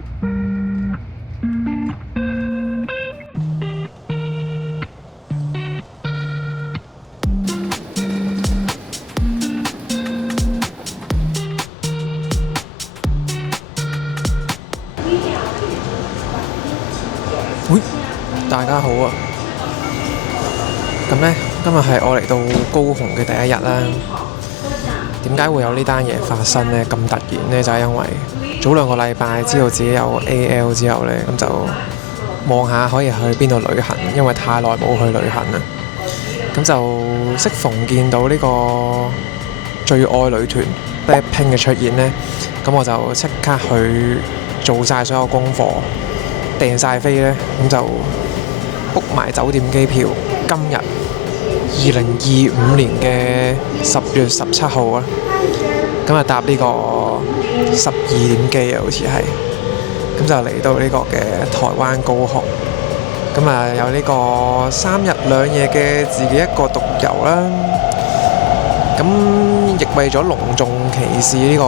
喂，大家好啊！咁呢，今日係我嚟到高雄嘅第一日啦。點解會有呢單嘢發生呢？咁突然呢，就係因為早2個禮拜知道自己有 AL 之後呢，咁就望下可以去邊度旅行，因為太耐冇去旅行啦。咁就適逢見到呢個最愛女團 BLACKPINK 嘅出現呢，咁我就即刻去做晒所有功課，訂晒飛呢，咁就 book 埋酒店機票。今日2025年嘅10月17號啊，咁啊搭呢個12點機啊，好似係，咁就嚟到呢個嘅台灣高雄，咁啊有呢個3日2夜嘅自己一個獨遊啦。咁亦為咗隆重其事呢個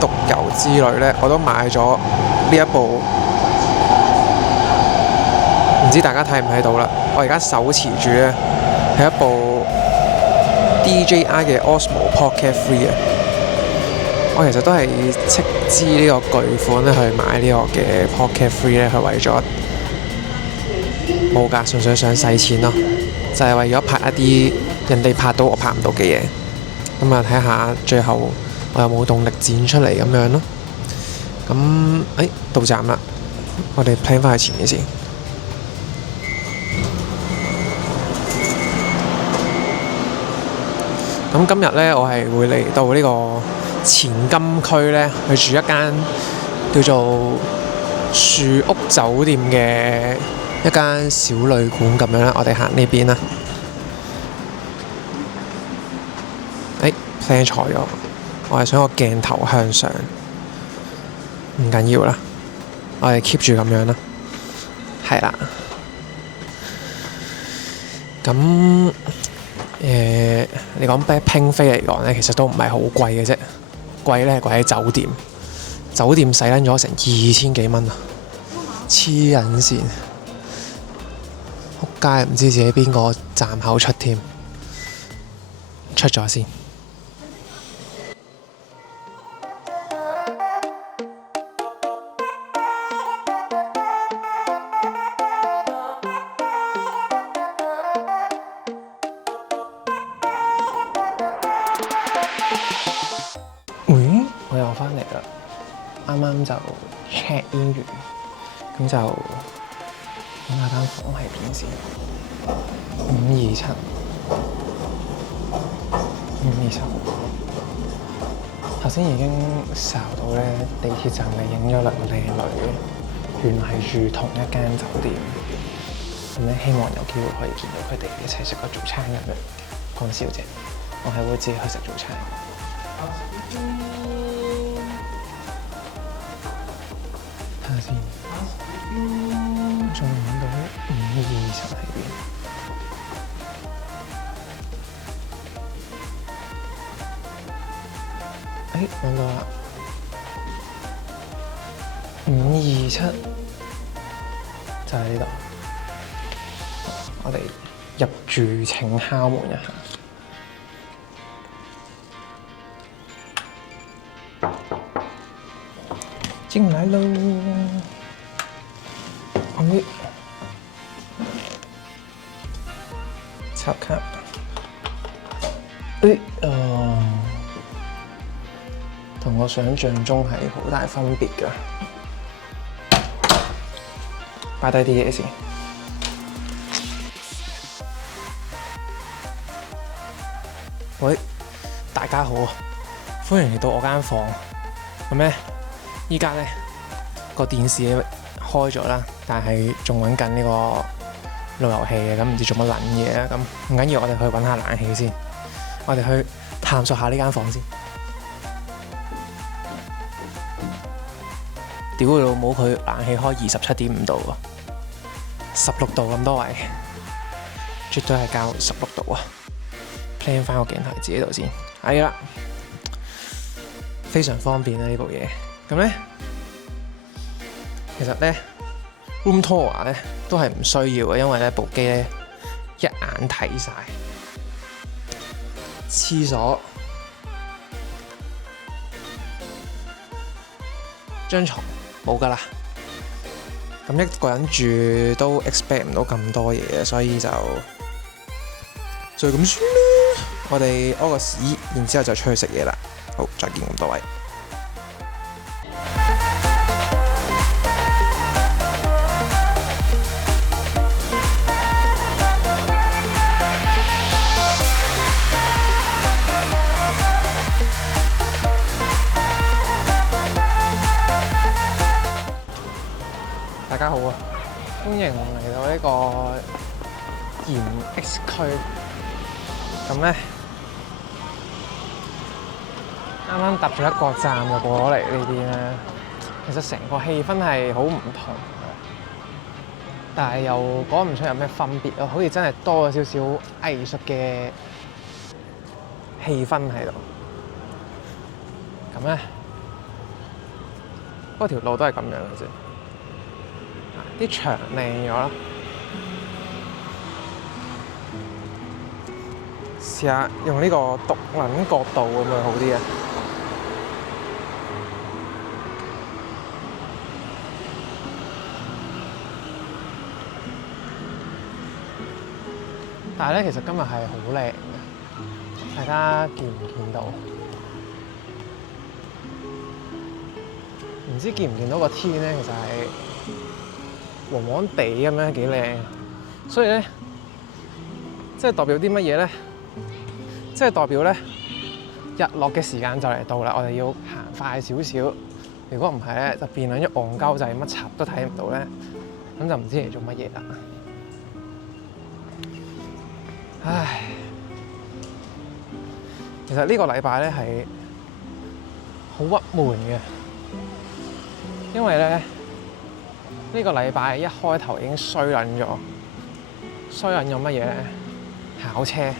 獨遊之旅呢，我都買咗呢一部，唔知大家睇唔睇到啦？我而家手持住呢係一部 DJI 嘅 Osmo Pocket 3啊！我其實都係斥資呢個巨款咧去買呢個嘅 Pocket 3咧，係為咗冇㗎，純粹想使錢咯，就係為咗拍一啲人哋拍到我拍唔到嘅嘢。咁啊，睇下最後我有冇動力剪出嚟咁樣咯。咁到站啦，我哋 plan 翻去前面先。咁今日呢，我係會嚟到呢個前金區呢，去住一間叫做樹屋酒店嘅一間小旅館咁樣啦。我哋行呢邊啦。plan 錯咗，我係想個鏡頭向上，唔緊要啦，我哋 keep 住咁樣啦，係啦。咁你講 BLACKPINK 飛嚟講呢，其實都唔係好貴嘅啫，貴呢係貴喺酒店，酒店使撚咗成2000幾蚊啊，黐撚線，仆街唔知自己邊個站口出添，出咗先。我又翻嚟啦，啱啱就 check in 完，咁就睇下間房係邊先。527，頭先已經睄到咧，地鐵站咪影咗兩個靚女嘅，原來係住同一間酒店。咁咧，希望有機會可以見到佢哋一齊食個早餐咁樣。講笑啫，我係會自己去食早餐。睇下先，仲揾到527喺邊？揾到啦！527就喺呢度。我哋入住請敲門一下。進來嘍！插卡。同我想象中係好大分別㗎。擺低啲嘢先。喂，大家好啊！歡迎嚟到我間房。咁咧，依家咧個電視開咗啦，但係仲揾緊呢個路由器嘅，咁唔知做乜撚嘢啊！咁唔緊要，我哋去揾下冷氣先。我哋去探索下呢間房先。屌佢老母，佢冷氣開27.5度喎，16度咁多位，絕對係較16度啊！plan 翻個鏡頭喺自己度先，係啦，非常方便啊呢部嘢。咁咧其實咧 room tour 咧都係唔需要嘅，因為咧部機咧一眼睇晒。廁所、張床冇㗎啦。咁一個人住都 expect 唔到咁多嘢，所以就咁算啦。我哋屙個屎，然之後就出去食嘢啦。好，再見咁多位。大家好啊，歡迎嚟到呢個鹽 X 區。咁咧，啱啱搭咗一個站就過咗嚟呢邊咧，其實成個氣氛係好唔同嘅，但係又講唔出有咩分別咯，好似真係多咗少少藝術嘅氣氛喺度。咁咧，嗰條路都係咁樣嘅啫。啲牆靚咗啦，試下用呢個獨撚角度會唔會好啲啊？但係咧，其實今日係好靚嘅，大家見唔見到？唔知見唔見到個天咧？其實係黃黃地咁樣幾靚，所以咧，即係代表啲乜嘢咧？即係代表咧，日落嘅時間就嚟到啦，我哋要行快少少。如果唔係咧，就變咗戇鳩仔，乜柒都睇唔到咧，咁就唔知嚟做乜嘢啦。唉，其實呢個禮拜咧係好鬱悶嘅，因為咧。呢個禮拜一開頭已經衰撚咗乜嘢咧？考車，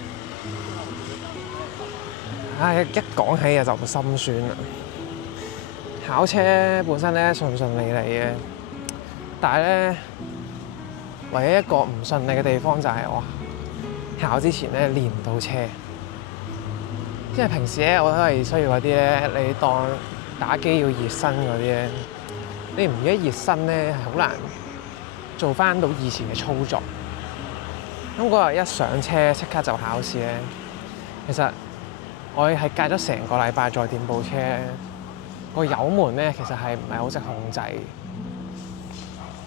唉，一講起就心酸啦。考車本身咧順順利利嘅，但係咧唯一一個唔順利嘅地方就係我考之前咧練唔到車，因為平時咧我都係需要嗰啲咧，你當打機要熱身嗰啲咧。你唔一熱身咧，係好難做翻到以前嘅操作。咁嗰日一上車即刻就考試咧，其實我係隔咗成個禮拜再掂部車，個油門咧其實係唔係好識控制。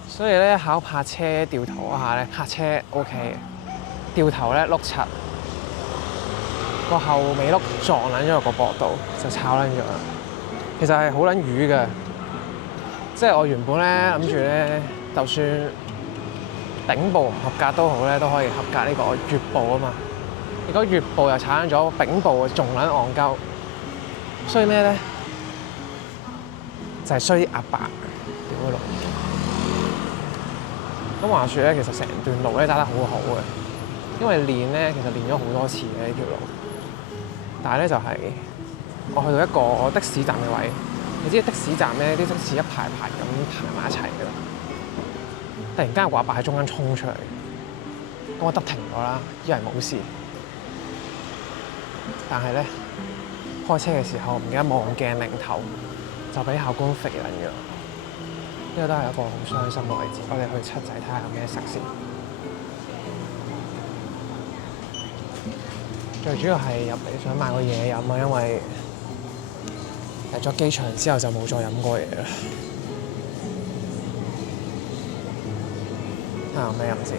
所以咧考泊車掉頭嗰下咧，泊車 OK 嘅，掉頭咧碌柒，個後尾碌撞撚咗落個膊度，就炒撚咗啦。其實係好撚瘀嘅。即係我原本咧諗住咧，就算頂部唔合格都好咧，都可以合格呢個乙部啊嘛。如果乙部又產生咗，丙部仲撚戇鳩。衰咩咧？就係衰啲阿伯屌佢老母。咁話説咧，其實成段路咧揸得好好嘅，因為練咧其實練咗好多次嘅呢條路。但係咧就係我去到一個的士站嘅位。你知的士站咧，啲的士一排排咁排埋一齊㗎啦。突然間有個阿伯喺中間衝出嚟，咁我得停咗啦，以為冇事。但係咧，開車嘅時候唔記得望鏡擰頭，就俾校官肥撚咗。呢個都係一個好傷心嘅位置。我哋去七仔睇下有咩食先。最主要係入嚟想買個嘢飲啊，因為入咗機場之後就冇再飲過嘢啦。睇下有咩飲先。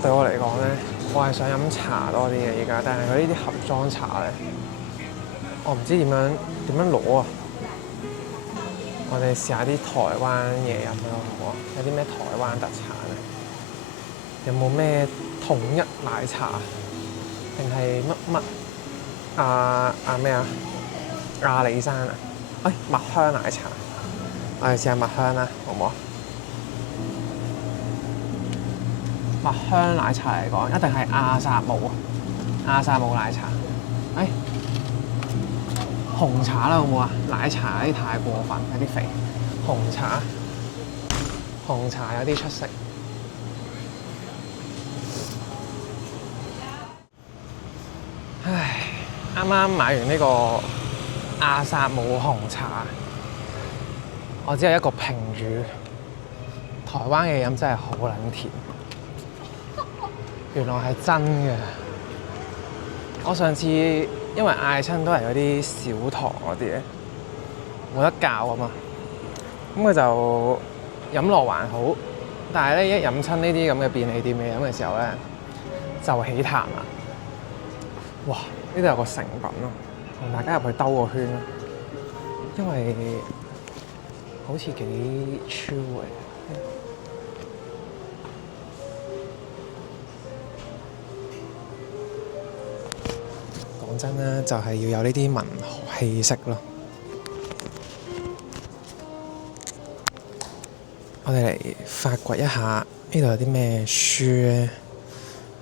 對我嚟講咧，我係想飲茶多啲嘅而家，但係佢呢啲盒裝茶咧，我唔知點樣攞啊！我哋試下啲台灣嘢飲啦，好唔好啊？有啲咩台灣特產咧？有冇咩統一奶茶？定係乜？咩啊？阿里山啊？蜜香奶茶，我哋試下蜜香啦，好唔好？蜜香奶茶嚟講，一定係阿薩姆奶茶。紅茶啦，好唔好啊？奶茶啲太過分，有啲肥。紅茶有啲出色。唉，啱啱買完呢個阿薩姆紅茶，我只有一個評語：台灣嘅飲真係好撚甜。原來係真嘅。我上次因為嗌親都係嗰啲少糖嗰啲嘅，冇得教啊嘛。咁佢就飲落還好，但係咧一飲親呢啲咁嘅便利店嘅飲嘅時候咧，就起痰啦。哇！呢度有個成品咯，同大家入去兜個圈啦，因為好似幾 chill 嘅。講真啦，就係要有呢啲文學氣息咯。我哋嚟發掘一下呢度有啲咩書咧，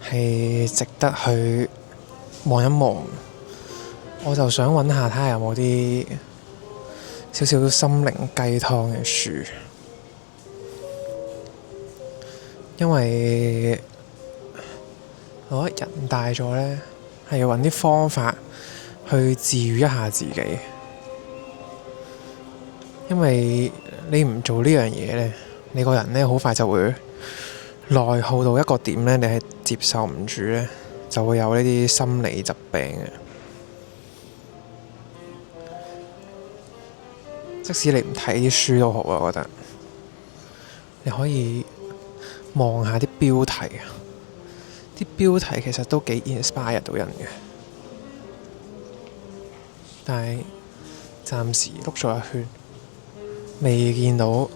係值得去望一望。我就想揾下睇下有冇啲少少心靈雞湯嘅書，因為我覺得人大咗咧，係要揾啲方法去治癒一下自己，因為你唔做呢樣嘢咧，你個人咧好快就會內耗到一個點咧，你係接受唔住咧，就會有呢啲心理疾病嘅。即使你唔睇啲書都好啊，我覺得你可以望下啲標題啊，啲標題其實都幾 inspire 到人嘅。但係暫時碌咗一圈，未見到有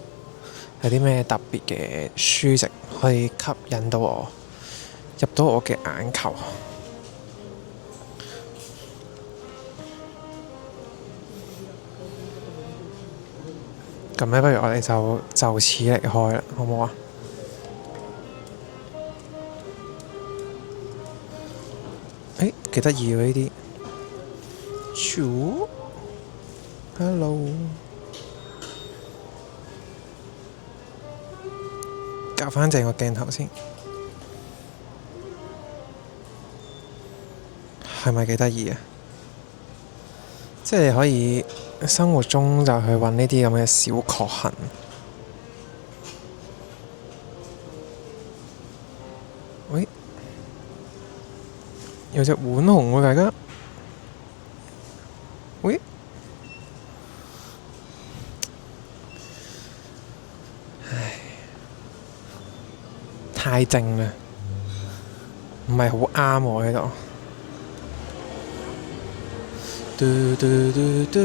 啲咩特別嘅書籍可以吸引到我，入到我嘅眼球。咁咧，不如我哋就此離開啦，好唔好啊？幾得意喎呢啲。Hello，校翻正個鏡頭先，係咪幾得意啊？即係你可以生活中就去揾呢啲咁嘅小確幸。喂，有隻浣熊喎，大家。喂，唉，太靜啦，唔係好啱我喺度。嘟嘟嘟嘟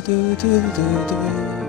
嘟嘟嘟嘟。